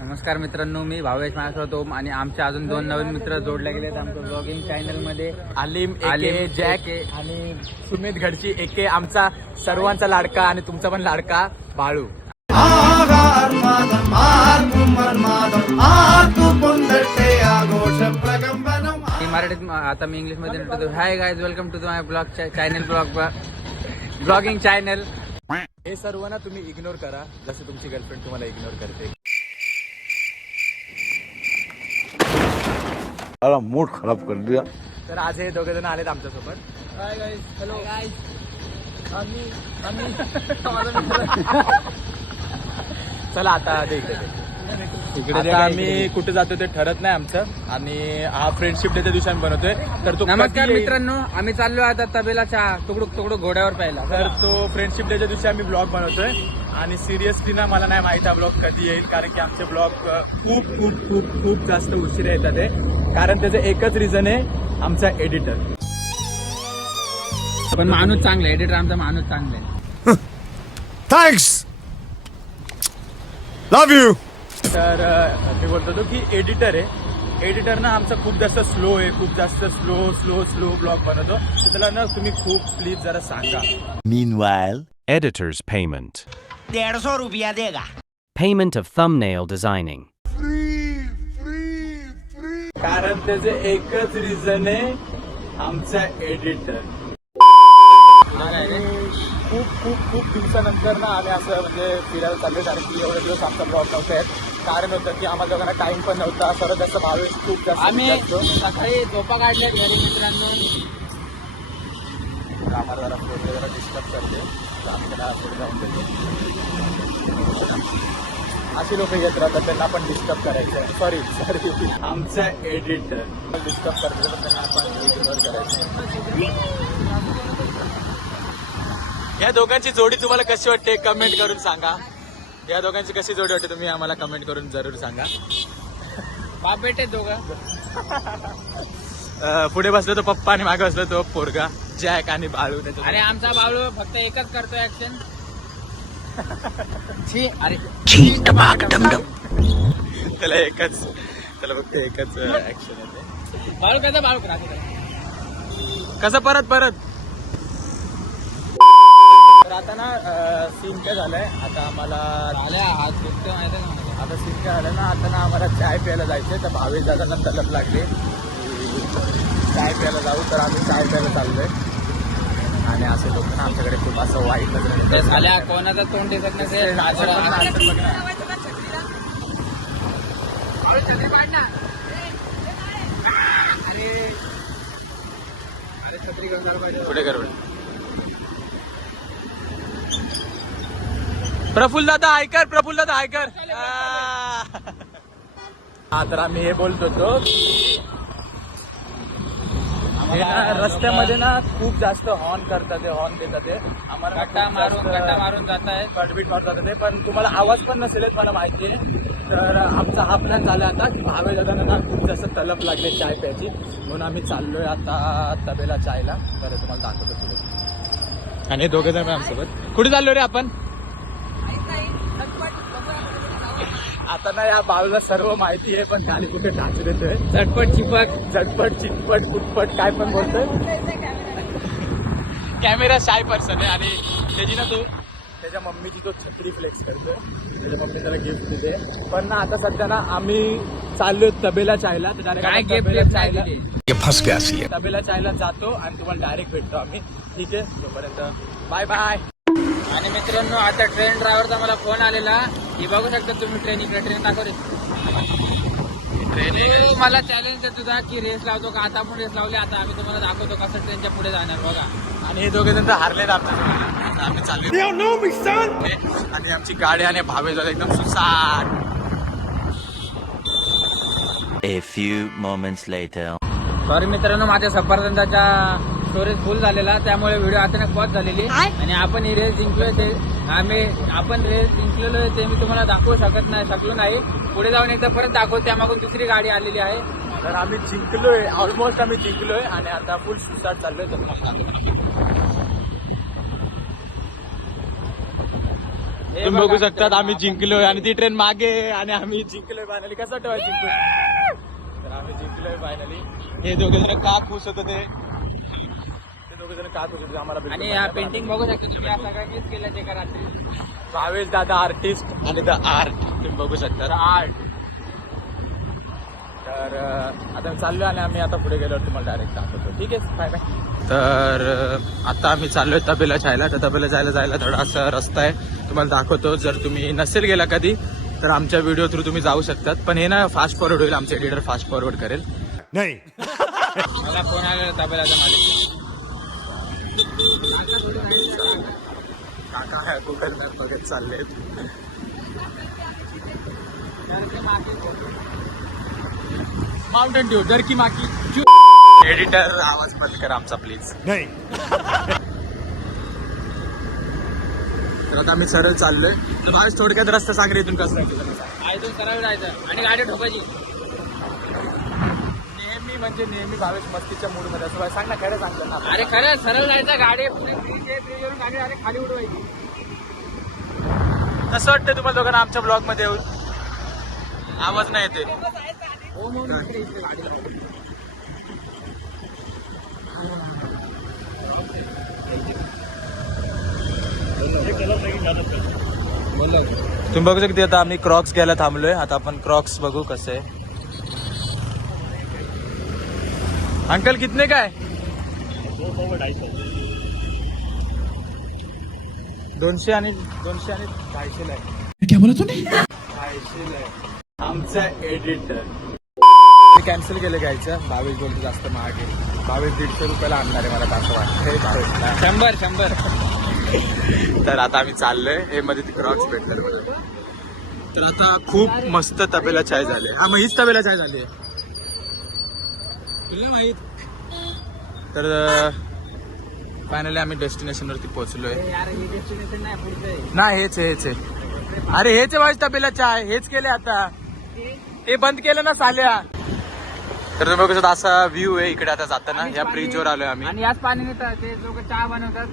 नमस्कार मित्रांनो, मी भावेश माझ्यासोबत ओम आणि आमचे अजून दोन नवीन मित्र जोडले गेलेत आमच्या ब्लॉगिंग चॅनल मध्ये. आलिम जॅक आणि सुमित घडची एके आमचा सर्वांचा लाडका आणि तुमचा पण लाडका बाळू. मराठीत आता मी इंग्लिश मध्ये म्हणतो. Hi guys, welcome to my blogging channel. हे सर्व ना तुम्ही इग्नोर करा, जसं तुमची गर्लफ्रेंड तुम्हाला इग्नोर करते. मूड खराब कर दिया. तर आज हे दोघे जण आलेत आमच्यासोबत. Hi guys, hello guys. चला आता इकडे आम्ही कुठे जातो ते ठरत नाही आमचं. आणि हा फ्रेंडशिप डेच्या दिवशी आम्ही बनवतोय. तर तो नमस्कार मित्रांनो, आम्ही चाललो आता तबेलाच्या तुकडूक घोड्यावर प्यायला. तर तो फ्रेंडशिप डेच्या दिवशी आम्ही ब्लॉग बनवतोय. आणि सिरियसली ना मला नाही माहित हा ब्लॉग कधी येईल, कारण की आमचे ब्लॉग खूप खूप खूप खूप जास्त उशिरा येतात ते. कारण त्याचं एकच रिझन आहे, आमचा एडिटर. पण माणूस चांगला, एडिटर आमचा माणूस चांगला आहे. Thanks, love you. तर मी बोलतो होतो की एडिटर आहे. एडिटर ना आमचा खूप जास्त स्लो आहे, खूप जास्त स्लो ब्लॉग बनवतो. तर त्याला ना तुम्ही खूप प्लीज जरा सांगा. Meanwhile, Editor's payment. 150 रुपया देगा. Payment of thumbnail designing. कारण त्याचं एकच रिझन आहे, आमचा एडिटर. खूप खूप खूप दिवसानंतर ना आम्ही असं म्हणजे फिरायला चाललो, कारण की एवढे दिवस आमचा ब्लॉग नव्हते. कारण होतं की आम्हाला दोघांना टाइम पण नव्हता. सर्वात जास्त भावेश खूप जास्त आम्ही सकाळी झोपा काढल्या घरी मित्रांनो. आम्हाला जरा डिस्टर्ब करते, तर आम्ही त्याला पुढे जाऊन देतो. अशी लोक येत राहतात, त्यांना पण डिस्टर्ब करायचं. सॉरी आमचा एडिटर डिस्टर्ब करतो, तर त्यांना आपण इग्नोर करायचं. या दोघांची जोडी तुम्हाला कशी वाटते कमेंट करून सांगा. या दोघांची कशी जोडी वाटते तुम्ही आम्हाला कमेंट करून जरूर सांगा. बाप बेटे दोघं. पुढे बसलो तो पप्पा आणि मागे बसलो तो पोरगा जॅक आणि बाळू. अरे आमचा बाळू फक्त एकच करतो ऍक्शन. त्याला फक्त एकच ऍक्शन येते. बाळू कसं बाळू राहते कसं परत तर आता ना सीन काय झालंय, आता आम्हाला हात दुखतो माहिती आहे का. आता सीन काय झालं ना, आता ना आम्हाला चाय प्यायला जायचंय. तर भावेश दादांना तलप लागली चाय प्यायला जाऊ, तर आम्ही चाय प्यायला चाललोय. आणि असे लोक ना आमच्याकडे खूप असं वाईट ते झाल्या कोणाचं तोंड दिसत नसेल. पुढे करू. प्रफुल्लदादा ऐकर. हा, तर आम्ही हे बोलत होतो, हे ना रस्त्यामध्ये ना खूप जास्त हॉर्न करतात, हॉर्न देतात ते आम्हाला. गट्टा मारून जात आहेत. कटबीट मारतात ते, पण तुम्हाला आवाज पण नसेलच मला माहिती आहे. तर आमचा हा प्लॅन झाला आता की भावे दादांना ना खूप जास्त तलप लागले चाय प्यायची, म्हणून आम्ही चाललोय आता तबेला चायला. तर तुम्हाला दाखवतो पुढे. आणि हे दोघे जण आमच्यासोबत. कुठे चाललो रे आपण? आता ना या बाळूला सर्व माहिती आहे, पण गाडी कुठे टाचू देतोय. झटपट चिटपट कुटपट काय पण बोलतोय. कॅमेरा शाय पर्सन आहे. आणि त्याची ना तो त्याच्या मम्मीची तो छत्री फ्लेक्स करतोय. त्याच्या मम्मी त्याला गिफ्ट देते. पण ना आता सध्या ना आम्ही चाललोय तबेला चायला. काय गिफ्ट चायला फंस गया सी. तबेला चायला जातो आणि तुम्हाला डायरेक्ट भेटतो आम्ही. ठीक आहे, तोपर्यंत बाय बाय. आणि मित्रांनो, आता ट्रेन ड्रायव्हरचा मला फोन आलेला. हे बघू शकता तुम्ही, ट्रेन दाखवते. मला चॅलेंज देत होता की रेस लावतो का. आता आपण रेस लावले. आता आम्ही तुम्हाला दाखवतो कसं ट्रेनच्या पुढे जाणार बघा. आणि हे दोघे जण तर हारलेत आपल्याला. आम्ही चाललो आणि आमची गाडी आणि भावे झालं एकदम सुसाट. a few moments later. Sorry मित्रांनो, माझ्या सफरचंदाच्या स्टोरेज फुल झालेला, त्यामुळे व्हिडिओ अचानक पॉज झालेली. आणि आपण ही रेस जिंकलोय ते आपण रेस जिंकलेलो आहे ते मी तुम्हाला दाखवू शकलो नाही. पुढे जाऊन एकदा परत दाखवतो. त्यामागून दुसरी गाडी आलेली आहे. तर आम्ही जिंकलोय, ऑलमोस्ट आम्ही जिंकलोय. आणि आता फुल सुसाट चाललोय. तर तुम्ही बघू शकतात आम्ही जिंकलोय आणि ती ट्रेन मागे आहे आणि आम्ही जिंकलोय फायनली. कसं वाटतं जिंकलो? तर आम्ही जिंकलोय फायनली. हे दोघे जण का खुश होतं ते दोघे जण का खुश होते आम्हाला बिलकुल आणि माहिती हा नाही. पेंटिंग बघू शकता तुम्ही, या सगळ्यांनीच केलं ते करा. भावेश दादा आर्टिस्ट आणि द आर्ट तुम्ही बघू शकता आर्ट. तर आता मी चाललोय आणि आम्ही आता पुढे गेल्यावर तुम्हाला डायरेक्ट दाखवतो. ठीक आहे, बाय बाय. तर आता आम्ही चाललोय तबेला चायला. तर तबेला चायला जायला थोडासा रस्ता आहे, तुम्हाला दाखवतो. जर तुम्ही नसेल गेला कधी तर आमच्या व्हिडिओ थ्रू तुम्ही जाऊ शकतात. पण हे ना फास्ट फॉरवर्ड होईल, आमचे एडिटर फास्ट फॉरवर्ड करेल. नहीं. मला फोन आला तबेलाचा मालिक. काका आहे गुगल मॅप बघत चालले. माउंटेन ड्यू जर की माकी. एडिटर आवाज बंद करा आमचा प्लीज. नहीं. तर आता आम्ही सरळ चाललोय. तर आज थोडक्यात रस्ता सांग रे, इथून कसं आहे? इथून सरळ जायचं आणि गाडी ठोकायची. नेहमी भावेश मस्तीच्या मूड मध्ये असं सांग ना, खरं सांगलं ना. अरे खरं सरळ जायचं, गाडी पुढे ब्रिजवरून गाडी अरे खाली उडवायची. कसं वाटतं तुम्हाला दोघांना आमच्या ब्लॉग मध्ये येऊन? आवाज नाही येते. तुम्ही बघू शकते आता आम्ही क्रॉक्स घ्यायला थांबलोय. आता आपण क्रॉक्स बघू कसे आहे. अंकल कितने का है? 200 आणि 250 आहे. क्या बोला तूने? 250 आहे. आमचा एडिटर कॅन्सल केलं घ्यायचं. भावेश बोलतो जास्त महाग आहे. भावेश 150 रुपयाला आणणार आहे मला असं वाटतंय भावेशला. 100. तर आता आम्ही चाललोय. हे मध्ये ती क्रॉक्स भेटणार मला. तर आता खूप मस्त तबेला चाय झाले. हा मग हीच तबेला चाय झाली तुला माहित. तर फायनली आम्ही डेस्टिनेशन वरती पोहोचलोय. यार हे डेस्टिनेशन नाही, पुढचं आहे. नाही हेच आहे. अरे हेच आहे माझी तबेला चाय. हेच केले आता, ते बंद केलं ना साल्या. तर तुम्ही बघू शकता असा व्ह्यू आहे इकडे आता जाताना. या ब्रिजवर आलोय आम्ही. आणि याच पाणी ते लोक चहा बनवतात.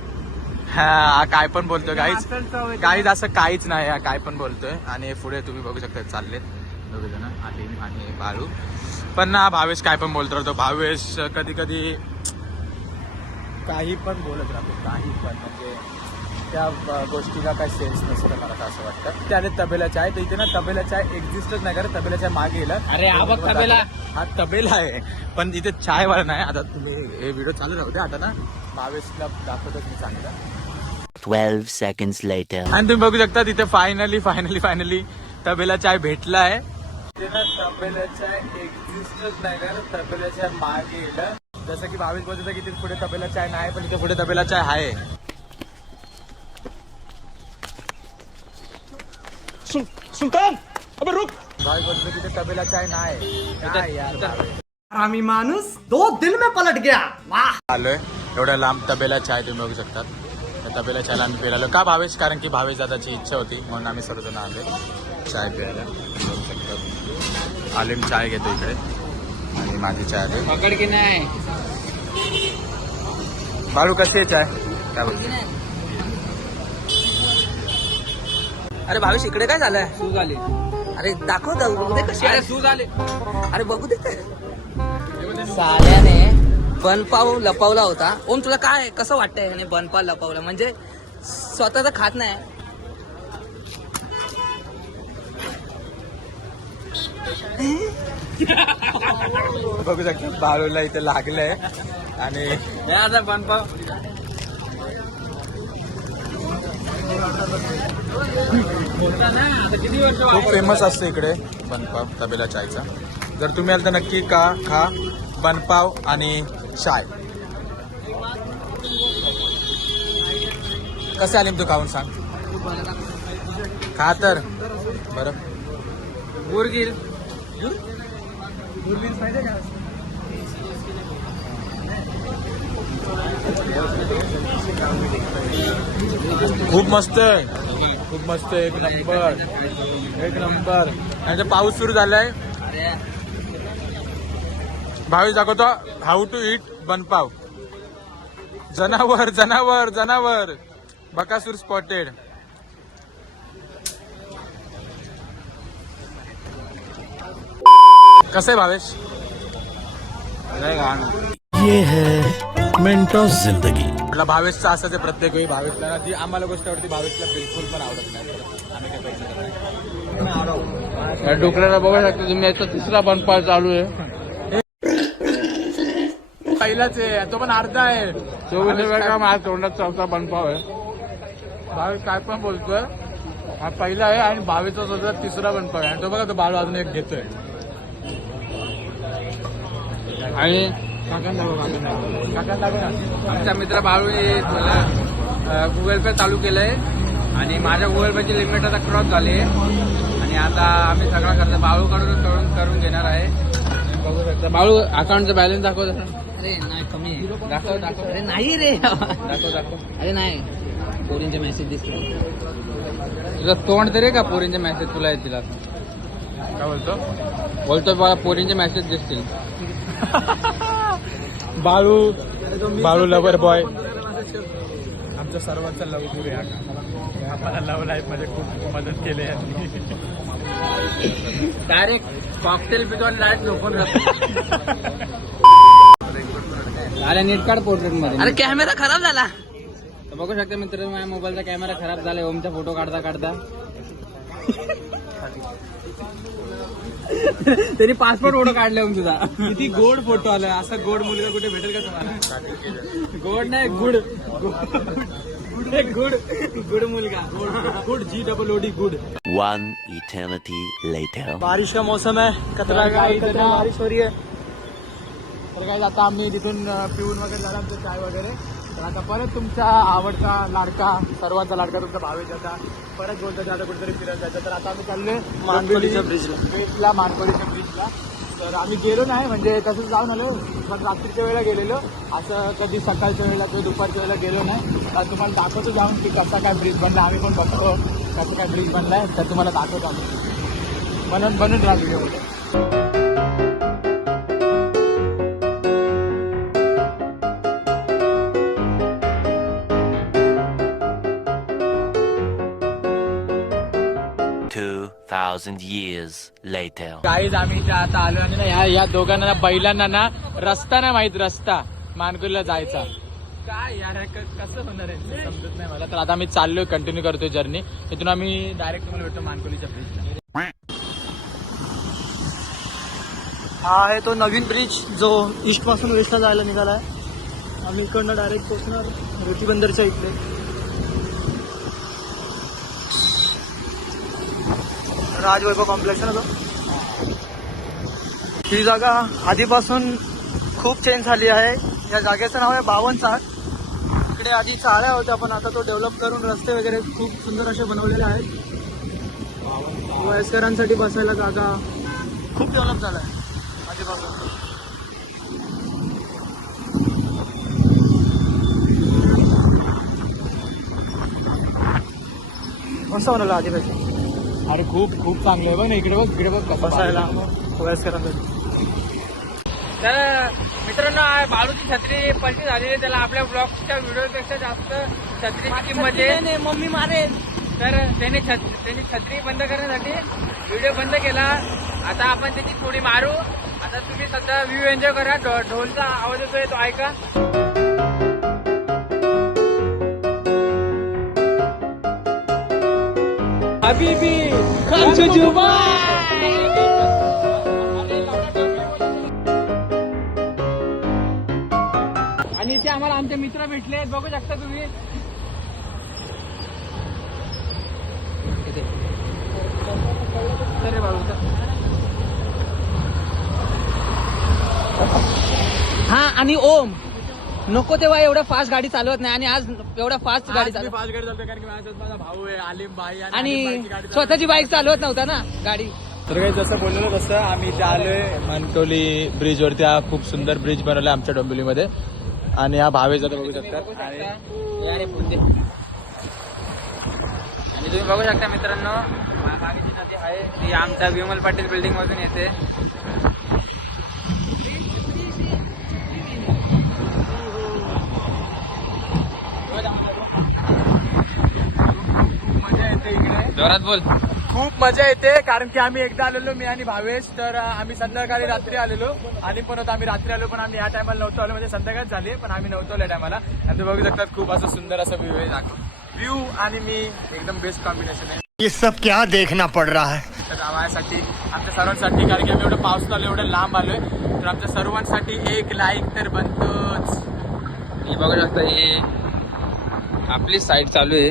हा काय पण बोलतोय काहीच असेल चव आहे. काहीच असं काहीच नाही. हा काय पण बोलतोय. आणि पुढे तुम्ही बघू शकता चाललेत दोघे जण, आलिम आणि बाळू. पण ना भावेश काय पण बोलत राहतो. भावेश कधी कधी काही पण बोलत राहतो, काही पण. म्हणजे त्या गोष्टीला काही सेन्स नसतं मला तर असं वाटतं. त्याने तबेला चाय, तर इथे ना तबेला चाय एक्झिस्टच नाही करत. तबेला चाय मागे गेला. अरे हा बघ तबेला. हा तबेला आहे पण इथे चायवाला नाही. आता तुम्ही हे व्हिडिओ चालू राहू द्या. आता ना भावेशला दाखवतच मी चांगलं. 12 seconds later. आणि तुम्ही बघू शकता तिथे फायनली तबेला चाय भेटलाय. तबेला चाय एक्झिस्टच नाही करत. तबेला चाय मागे गेलं. जसं की भावेश बोलत होता की तिथे पुढे तबेला चाय नाही, पण इथे पुढे तबेला चाय आहे. सुल्तान अबे रुक. भावेश बोलत होता तिथे तबेला चाय नाही. काय यार भावेश. हरामी माणूस 2 दिन में पलट गया. वाह. आलोय एवढ्या लांब तबेला चाय तुम्ही बघू शकतात. त्या तबेला चायला आम्ही फिरायलो का भावेश, कारण की भावेश दादाची इच्छा होती म्हणून आम्ही सर्वजण आलोय चाय प्यायला. बघू शकतात आलिम चाय घेतो इकडे आणि माझी चाय आहे. पकड की नाही. बाळू कशी आहे चाय? काय बोलतो? अरे भावेश इकडे काय झालंय? सू झाली. अरे दाखव बघू दे कशी अरे आहे. सू झाली. अरे बघू दे काय. साल्याने बनपाव लपवला होता. ओम तुला काय कसं वाटतंय ह्याने बनपाव लपवला? म्हणजे स्वतःच खात नाही. बघू शकतात बाळूला इथे लागलंय आणि आता बनपाव होता ना. आता किती वर्ष खूप फेमस असतं इकडे बनपाव तबेला चायचा. जर तुम्ही आल तर नक्की खा बनपाव आणि चाय. कसं आले तू खाऊन सांग. खा तर बरं. गुरगीर. खूप मस्त आहे, खूप मस्त. एक नंबर. आणि पाऊस सुरू झालाय. भावेश दाखवतो हाऊ टू इट बनपाव. जनावर बकासूर स्पॉटेड. कसं आहे भावेश? ये है मेंटोस जिंदगी. आपला भावेशचा असंच आहे प्रत्येक वेळी. भावेशला ना जी आम्हाला गोष्ट आवडती भावेशला बिलकुल पण आवडत नाही. आम्ही काय करू शकत नाही. डोकऱ्याला बघू शकता तुम्ही, याचा तिसरा बनपाळ चालू आहे. पहिलाच आहे तो पण अर्धा आहे. तो का माझ्या तोंडात चौथा बनपाव आहे. भावेश काय पण बोलतोय. हा पहिला आहे आणि भावेशचा सुद्धा तिसरा बनपाव आहे. आणि तो बघा तो बाळू अजून एक घेतोय. आणि काका आमचा मित्र बाळूने गुगल पे चालू केलंय आणि माझ्या गुगल पेची लिमिट आता क्रॉस झाली आहे आणि आता आम्ही सगळा खर्च बाळूकडून करून घेणार आहे. बघू शकता. बाळू अकाउंटचा बॅलन्स दाखव जरा. अरे नाही कमी आहे. दाखव अरे नाही रे. दाखव. अरे नाही पोरींचे मेसेज दिसतो. तुझं तोंड तरी का पोरींचे मेसेज तुला येतील असं काय बोलतो? बोलतोय बघा, पोरींचे मेसेज दिसतील. बाळू लवर बॉय आमच्या सर्वांचा लव गुरु आहे. आम्हाला लव्ह लाईफ मध्ये खूप मदत केली आहे. डायरेक्ट कॉकटेल पितो आणि लाईट झोपून जातो. अरे नीट काढ पोर्ट्रेट मध्ये. अरे कॅमेरा खराब झाला. तर बघू शकता मित्र, माझ्या मोबाईलचा कॅमेरा खराब झालाय ओमचा फोटो काढता त्यांनी पासपोर्ट फोटो काढले ओम तुझा. किती गोड फोटो आलाय. असा गोड मुलगा कुठे भेटेल का तुम्हाला? गोड नाही गुड गुड मुलगा. Good GOOD good. One eternity later. बारिश का मौसम है. कतरा बारिश हो रही है. तर काय आता आम्ही तिथून पिऊन वगैरे झाला आमचं चाय वगैरे. तर आता परत तुमचा आवडता लाडका, सर्वांचा लाडका तुमचा भावेश आता परत बोलतो आता कुठेतरी फिरत जायचं. तर आता आम्ही चाललोय मानकोलीच्या ब्रिजला. मानकोलीच्या ब्रिजला तर आम्ही गेलो नाही, म्हणजे तसंच जाऊन आलो. पण रात्रीच्या वेळेला गेलेलो, असं कधी सकाळच्या वेळेला किंवा दुपारच्या वेळेला गेलो नाही. तर तुम्हाला दाखवतो जाऊन की कसा काय ब्रिज बनला. आम्ही पण बघतो कसं काय ब्रिज बनलाय, तर तुम्हाला दाखवतो आम्ही. बनून राहा व्हिडिओमध्ये. 2,000 years later. गाईज आम्ही इथे आता आलो आणि ना या दोघांना बैलांना ना रस्ता नाही माहित. रस्ता मानकुलीला जायचा काय यार कसं होणार आहे समजत नाही मला. तर आता आम्ही चाललोय, कंटिन्यू करतोय जर्नी. इथून आम्ही डायरेक्ट तुम्हाला भेटतो मानकुलीच्या ब्रिजला. हा आहे तो नवीन ब्रिज जो ईस्ट पासून वेस्टला जायला निघाला आहे. आम्ही इकडनं डायरेक्ट पोहोचणार मोती बंदरच्या इकडे. राजवैभव कॉम्प्लेक्स आहे ना तो. ही जागा आधीपासून खूप चेंज झाली आहे. या जागेचं नाव आहे 52 चाळ. इकडे आधी चाळ्या होत्या पण आता तो डेव्हलप करून रस्ते वगैरे खूप सुंदर असे बनवलेले आहेत. वयस्करांसाठी बसायला जागा खूप डेव्हलप झाला आहे आधीपासून. मस्त बनवलं आधीपासून. अरे खूप खूप चांगलं आहे बघ ना. इकडे बघ कसं बसायला वयस्करांसाठी. तर मित्रांनो, बाळूची छत्री पलटी झालेली आहे. त्याला आपल्या ब्लॉगच्या व्हिडिओपेक्षा जास्त छत्रीची किंमत आहे. मम्मी मारेल. तर त्यांनी छत्री बंद करण्यासाठी व्हिडिओ बंद केला. आता आपण त्याची थोडी मारू. आता तुम्ही सध्या व्ह्यू एन्जॉय करा. ढोलचा आवाज येतोय तो ऐका. हबीबी आणि इथे आम्हाला आमचे मित्र भेटले, बघू शकता तुम्ही. हा आणि ओम नको तेव्हा एवढ्या फास्ट गाडी चालवत नाही आणि आज एवढ्या फास्ट गाडी चालवत. फास्ट गाडी चालते कारण की माझ्यासोबत माझा भाऊ आहे आलिम भाई आणि स्वतःची बाईक चालवत नव्हता ना गाडी. तर काही जसं बोललो तसं आम्ही इथे आलोय मानकोली ब्रिज वरती. हा खूप सुंदर ब्रिज बनवला आमच्या डोंबिवलीमध्ये. आणि हा भावेचा बघू शकता. आणि तुम्ही बघू शकता मित्रांनो, मागे जी नदी आहे ती आमच्या विमल पाटील बिल्डिंग मधून येते. मजा येते इकडे. जोरात बोल. खूप मजा येते कारण की आम्ही एकदा आलेलो मी आणि भावेश, तर आम्ही संध्याकाळी रात्री आलेलो आणि परत आम्ही रात्री आलो, पण आम्ही या टायमाला नव्हतो आलो, म्हणजे संध्याकाळ झाली पण आम्ही नव्हतो या टायमाला. आणि तुम्ही बघू शकतात खूप असं सुंदर असं व्ह्यू आणि मी एकदम बेस्ट कॉम्बिनेशन आहे. ये सब क्या देखना पड़ रहा है. तर माझ्यासाठी आमच्या सर्वांसाठी, कारण की आम्ही एवढं पाऊस आलो एवढं लांब आलोय, तर आमच्या सर्वांसाठी एक लाईक तर बनतोच. हे बघू शकता, हे आपली साईड चालू आहे,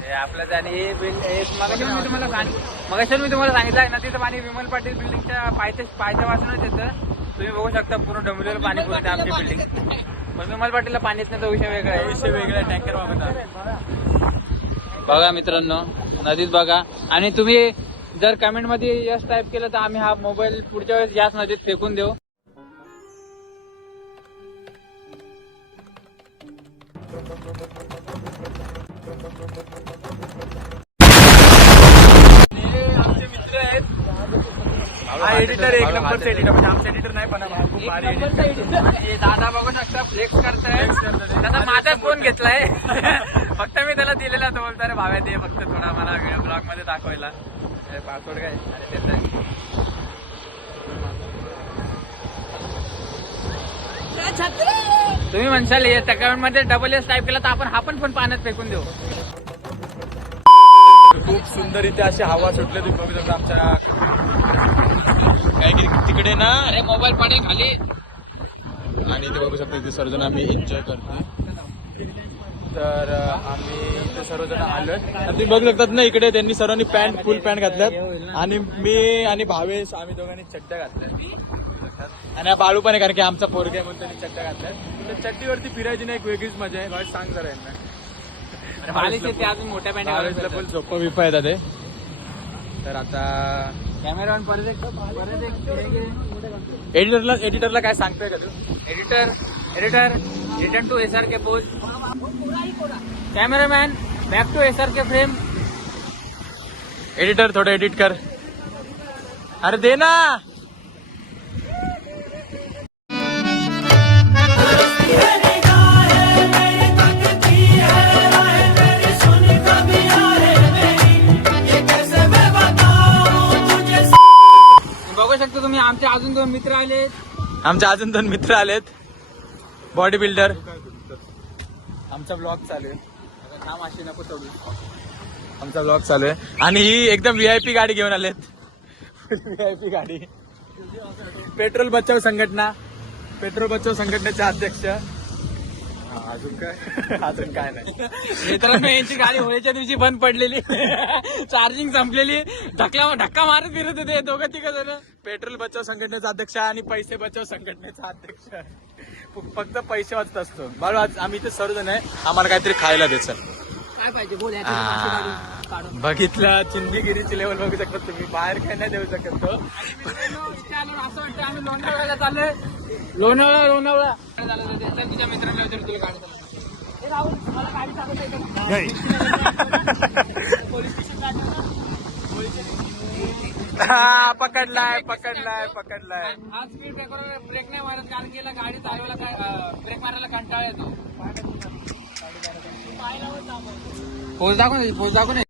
हे आपलंच. आणि हे मगाशी मी तुम्हाला सांगितलं आहे ना, तिथं पाणी विमल पाटील बिल्डिंगच्या पायथ्या वाचूनच येतं. तुम्ही बघू शकता पूर्ण डोंबिवलीला पाणी पुरते आमची बिल्डिंग, पण विमल पाटीलला पाणीच नाही, तो विषय वेगळा आहे. विषय वेगळा टँकर वापरतात. बघा मित्रांनो, नदीत बघा. आणि तुम्ही जर कमेंट मध्ये यस टाईप केलं तर आम्ही हा मोबाईल पुढच्या वेळेस याच नदीत फेकून देऊ. आमचे मित्र आहेत, हा एडिटर एक नंबरचा एडिटर, म्हणजे आमचा एडिटर नाही पण खूप भारी एडिटर. आणि दादा बघू शकता फ्लेक्स करताय. त्याचा माझा फोन घेतलाय फक्त मी त्याला दिलेला, तो बोलतो रे भाव्या दे फक्त थोडा मला ब्लॉग मध्ये दाखवायला. पासवर्ड काय आणि देताय. तुम्ही म्हणशाल त्या कमेंट मध्ये डबल एस टाईप केला तर आपण हा पण पाण्यात फेकून देऊ. खूप सुंदर इथे अशी हवा सुटले. तुम्ही बघू शकता आमच्या काय की तिकडे ना, अरे मोबाईल पाणी खाली. आणि इथे बघू शकता इथे सर्वजण आम्ही एन्जॉय करतोय. तर आम्ही इथे सर्वजण आलोय आणि तुम्ही बघू शकतात ना, इकडे त्यांनी सर्वांनी फुल पॅन्ट घातल्यात आणि मी आणि भावेश आम्ही दोघांनी चड्ड्या घातल्यात. आणि हा बाळू पण आहे, कारण की आमचा पोरगा आहे म्हणून त्यांनी चड्ड्या घातल्यात. तर चड्डीवरती फिरायची ना एक वेगळीच मजा आहे. भावेश सांग जरा यांना. ते अजून मोठ्या भावेशला पॅन्ट पण झोपा बिपा येतात ते. तर आता कॅमेरा परत एडिटरला काय सांगतोय का तू? Editor return to SRK pose. Cameraman back to SRK frame. Editor थोडं एडिट कर. अरे दे ना. बघू शकता तुम्ही, आमचे अजून 2 मित्र आले. आमचे अजून 2 मित्र आलेत, बॉडी बिल्डर. आमचा ब्लॉग चालू आहे. नाम अशी नको सोडू. आमचा ब्लॉग चालू आहे आणि ही एकदम VIP गाडी घेऊन आलेत. VIP गाडी. पेट्रोल बचाव संघटनेचे अध्यक्ष. अजून काय नाही. मित्रांनो, यांची गाडी होळीच्या दिवशी बंद पडलेली, चार्जिंग संपलेली, धक्का मारत फिरत होते दोघं तिघ जण. पेट्रोल बचाव संघटनेचा अध्यक्ष आणि पैसे बचाव संघटनेचा अध्यक्ष. फक्त पैसे वाचत असतो. बाळू आज आम्ही इथे सर्वजण आहे, आम्हाला काहीतरी खायला दे. चल काय पाहिजे बोल. बघितलं, चिंदीगिरीची लेवल बघू शकता तुम्ही. बाहेर काय नाही देऊ शकत तो. असं वाटतं आम्ही लोणावळ्याला चाललोय. लोणावळा तिच्या मित्रांना तुला गाडी पकडलाय. आज स्पीड ब्रेक नाही मारत, कारण की गाडी चालवायला ब्रेक मारायला कंटाळा येतो. पोच दाखवून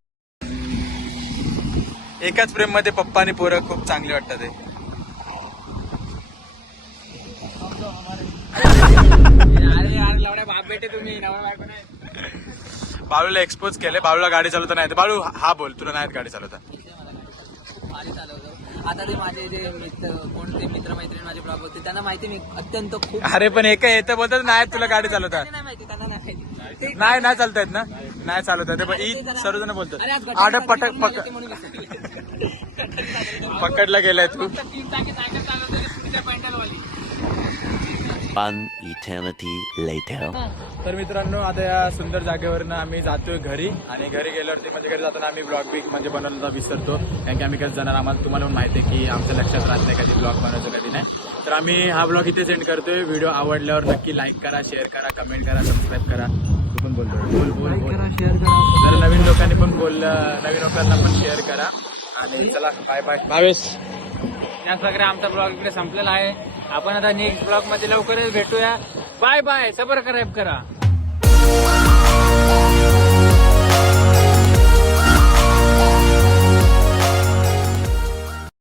एकाच फ्रेम मध्ये पप्पा आणि पोरं खूप चांगली वाटतात ते. अरे लावड्या बाप बेटे तुम्ही नवरा बायको नाही. बाळूला एक्सपोज केले. बाळूला गाडी चालवता नाही. बाळू हा बोल, तुला नाही गाडी चालवता. भारी चालवतो. आता ते माझे जे कोणते मित्रमैत्रिणी माझे ब्लॉग होते त्यांना माहिती मी अत्यंत खूप. अरे पण एका येतं बोलतात नाही तुला गाडी चालवता. नाही माहिती, त्यांना नाही माहिती. नाही चालता येत ना, नाही चालवता येत. पण सर्वजण बोलतात आड पकडला गेलाय तू. 3 चाकी सायकल चालवतो पॅन्डलवाली. One eternity later. तर मित्रांनो, आता या सुंदर जागेवरनं आम्ही जातोय घरी. आणि घरी गेल्यावरती म्हणजे घरी जाताना आम्ही ब्लॉग म्हणजे बनवण्याचा विसरतो, कारण की आम्ही कसं जाणार आम्हाला तुम्हाला पण माहिती आहे की आमच्या लक्षात राहत नाही कधी ब्लॉग बनवायचं कधी नाही. तर आम्ही हा ब्लॉग इथे सेंड करतोय. व्हिडिओ आवडल्यावर नक्की लाईक करा, शेअर करा, कमेंट करा, सबस्क्राईब करा. तू पण बोल. जर नवीन लोकांनी पण नवीन लोकांना पण शेअर करा. आणि चला बाय बाय. भावेश या सगळ्या आमचा ब्लॉग इकडे संपलेला आहे. आपण आता नेक्स्ट ब्लॉग मध्ये लवकरच भेटूया. Bye bye. सबस्क्राईब करा.